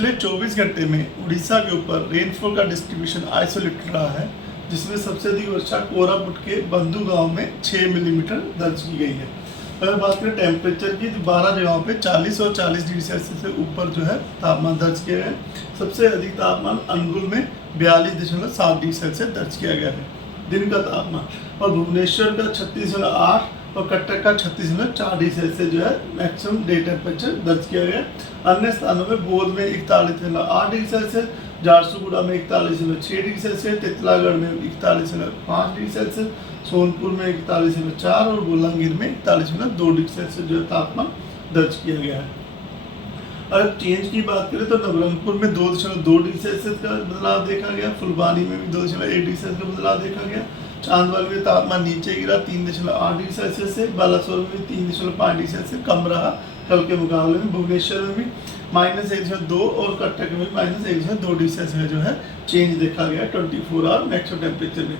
पिछले 24 घंटे में उड़ीसा के ऊपर रेनफॉल का डिस्ट्रीब्यूशन आइसोलेटेड रहा है, जिसमें सबसे अधिक वर्षा कोरापुट के बंधु गांव में 6 मिलीमीटर दर्ज की गई है। अगर बात करें टेम्परेचर की तो 12 जगहों पे 40 और 40 डिग्री सेल्सियस से ऊपर जो है तापमान दर्ज किया गया है। सबसे अधिक तापमान अनुगुल में 42.7 डिग्री सेल्सियस दर्ज किया गया है दिन का तापमान, और भुवनेश्वर का 36.8 और कटक का 36.4 डिग्री सेल्सियस जो है मैक्सिमम डे टेम्परेचर दर्ज किया गया। अन्य स्थानों में बोध में 41.8 डिग्री सेल्सियस, झारसुगुड़ा में 41.6 डिग्री सेल्सियस, तितलागढ़ में 41.5 डिग्री सेल्सियस, सोनपुर में 41.4 और बोलांगीर में 41.2 डिग्री सेल्सियस जो है तापमान दर्ज किया गया है। अगर चेंज की बात करें तो नवरंगपुर में 2.2 डिग्री सेल्सियस का बदलाव देखा गया, फुलबानी में भी 2.1 डिग्री सेल्सियस का बदलाव देखा गया, चांदवाल में तापमान नीचे गिरा 3.8 डिग्री सेल्सियस से, बालासोर में भी 3.5 डिग्री सेल्सियस कम रहा कल के मुकाबले में, भुवनेश्वर में भी -1.2 और कटक में -1.2 डिग्री सेल्सियस जो है चेंज देखा गया 24 आवर मैक्सिमम टेम्परेचर में।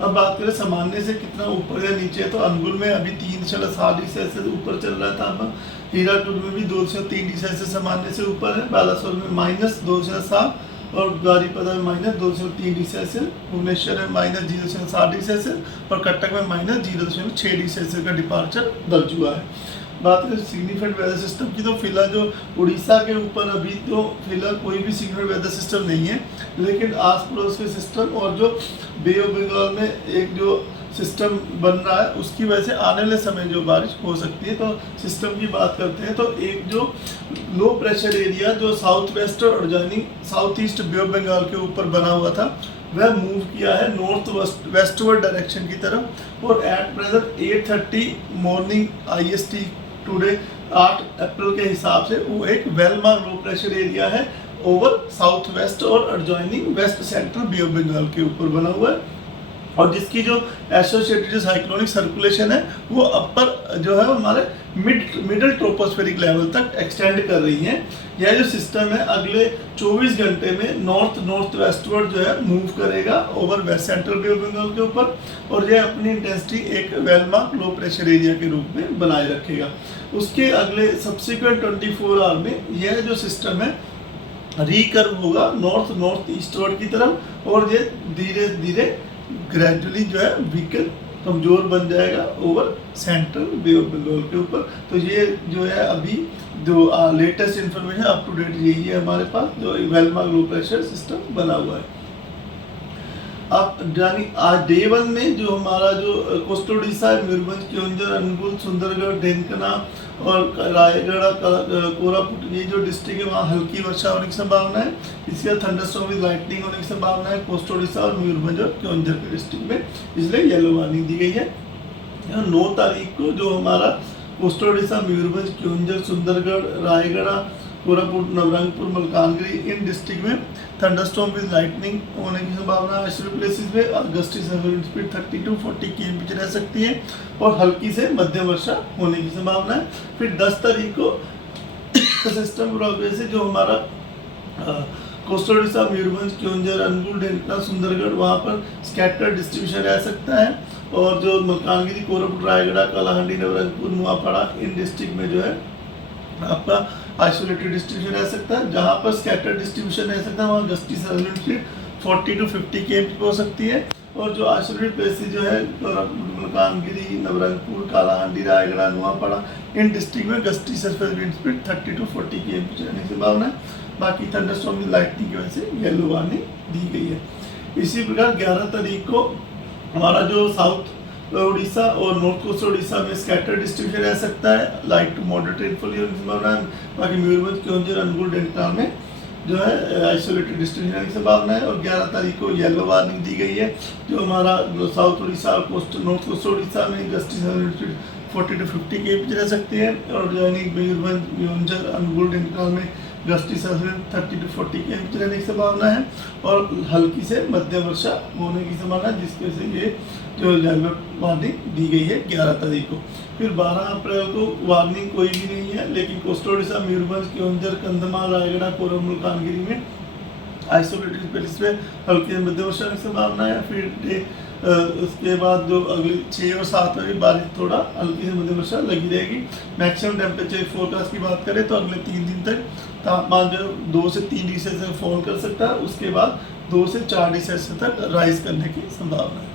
अब बात करें सामान्य से कितना ऊपर या नीचे, तो अनुगुल में अभी 3.7 डिग्री सेल्सियस ऊपर चल रहा था तापमान, हीराकुद में भी 2.3 डिग्री सेल्सियस सामान्य से ऊपर है, बालासोर में -2.7 और बारीपदा में -2.3 डिग्री सेल्सियस, भुवनेश्वर में -0.7 डिग्री सेल्सियस और कटक में -0.6 डिग्री सेल्सियस का डिपार्चर दर्ज हुआ है। बात करें सिग्निफिकेंट वेदर सिस्टम की तो फिलहाल जो उड़ीसा के ऊपर अभी तो फिलहाल कोई भी सिग्निफिकेंट वेदर सिस्टम नहीं है, लेकिन आस पड़ोस के सिस्टम और जो बे ऑफ बंगाल में एक जो सिस्टम बन रहा है उसकी वजह से आने वाले समय जो बारिश हो सकती है। तो सिस्टम की बात करते हैं तो एक जो लो प्रेशर एरिया जो साउथ वेस्ट और adjoining south east Bay of Bengal के ऊपर बना हुआ था वह मूव किया है नॉर्थ वेस्टवर्ड डायरेक्शन की तरफ, और at present 8:30 morning IST today 8 April के हिसाब से वो एक well marked low pressure area है ओवर साउथ वेस्ट और adjoining west central Bay of Bengal के ऊपर बना हुआ है, और जिसकी जो एसोसिएटेड जो साइक्लोनिक सर्कुलेशन है वो अपर जो है हमारे मिडल ट्रोपोस्फेरिक लेवल तक एक्सटेंड कर रही है। यह जो सिस्टम है अगले 24 घंटे में नॉर्थ वेस्टवर्ड जो है मूव करेगा over west central Bay of Bengal के ऊपर, और यह अपनी इंटेंसिटी एक well marked low pressure area के रूप में बनाए रखेगा। उसके अगले सब्सिक्वेंट 24 आवर में यह जो सिस्टम है रिकर्व होगा नॉर्थ ईस्टवर्ड की तरफ, और ये धीरे धीरे ग्रेजुअली जो है वीकर कमजोर बन जाएगा over central Bay of Bengal के ऊपर। तो ये जो है अभी जो latest information up to date यही है हमारे पास, जो well marked low pressure system बना हुआ है। अब यानी आज डे 1 में जो हमारा जो कोस्टल उड़ीसा है, मयूरभंज, केओंझर, अनुगुल, सुंदरगढ़, ढेंकना और रायगढ़, कोरापुट ये जो डिस्ट्रिक्ट है वहाँ हल्की वर्षा होने की संभावना है। इसके बाद थंडरस्टॉर्म विद लाइटनिंग होने की संभावना है कोस्टल उड़ीसा और मयूरभंज और केओंझर के डिस्ट्रिक्ट में, इसलिए येलो वार्निंग दी गई है। 9 तारीख को जो हमारा कोस्टल उड़ीसा, मयूरभंज, केओंझर, सुंदरगढ़, रायगढ़, कोरापुट, नवरंगपुर, मलकानगिरी इन डिस्ट्रिक्ट में थंडरस्टॉर्म विद लाइटनिंग होने की संभावना है। ऐसे प्लेसेस में gusty wind speed 30 to 40 km रह सकती है और हल्की से मध्यम वर्षा होने की संभावना है। फिर 10 तारीख को सिस्टम प्रोग्रेस से जो हमारा कोस्टल उड़ीसा, मयूरभंज, केओंझर, अनुगुल, ढेंकना, सुंदरगढ़ वहाँ पर स्कैटर्ड डिस्ट्रीब्यूशन रह सकता है, और जो मलकानगिरी, कोरापुट, रायगढ़, कालाहांडी, नवरंगपुर, नुआपाड़ा इन डिस्ट्रिक्ट में जो है आपका आइसोलेटेड डिस्ट्रीब्यूशन रह सकता है। जहाँ पर स्कैटर्ड डिस्ट्रीब्यूशन रह सकता है वहाँ gusty surveillance speed 40 to 50 km हो सकती है, और जो आइसोलेटेड प्लेसेस जो है मलकानगिरी, नवरंगपुर, कालाहांडी, रायगढ़, नुआपाड़ा इन डिस्ट्रिक्ट में gusty surface wind speed 30 to 40 km रहने की संभावना है। बाकी थंडरस्टॉर्म विद लाइटनिंग की वजह से येलो वार्निंग दी गई है। इसी प्रकार 11 तारीख को हमारा जो साउथ उड़ीसा और नॉर्थ कोस्ट उड़ीसा में स्कैटर डिस्ट्रीब्यूशन रह सकता है, लाइट टू मॉडरेट रेनफॉल होने की संभावना है। बाकी मयूरभंज, केओंझर, अनुगुल, ढेंकना में जो है आइसोलेटेड डिस्ट्रीब्यूशन रहने की संभावना है, और 11 तारीख को येलो वार्निंग दी गई है। जो हमारा साउथ उड़ीसा और नॉर्थ कोस्ट उड़ीसा में गस्टी 40 to 50 km रह सकती है, और यानी मयूरभंज, केओंझर, अनुगुल, ढेंकना में गस्टी 30 to 40 km रहने की संभावना है, और हल्की से मध्यम वर्षा होने की संभावना है, जिसकी वजह से ये जो येलो वार्निंग दी गई है 11 तारीख को। फिर 12 अप्रैल को वार्निंग कोई भी नहीं है, लेकिन कोस्टल उड़ीसा, मयूरभंज, केओंझर, कंधमाल, रायगढ़, कोरबा, मलकानगिरी में आइसोलेटेड प्लेस में हल्की मध्यम वर्षा की संभावना है। फिर उसके बाद जो अगले 6 और 7 बजे बारिश थोड़ा हल्की से मध्यम वर्षा लगी रहेगी। मैक्सिमम टेम्परेचर फोरकास्ट की बात करें तो अगले 3 दिन तक तापमान जो 2 से 3 डिग्री सेल्सियस फॉल कर सकता है, उसके बाद 2 से 4 डिग्री सेल्सियस तक राइज करने की संभावना है।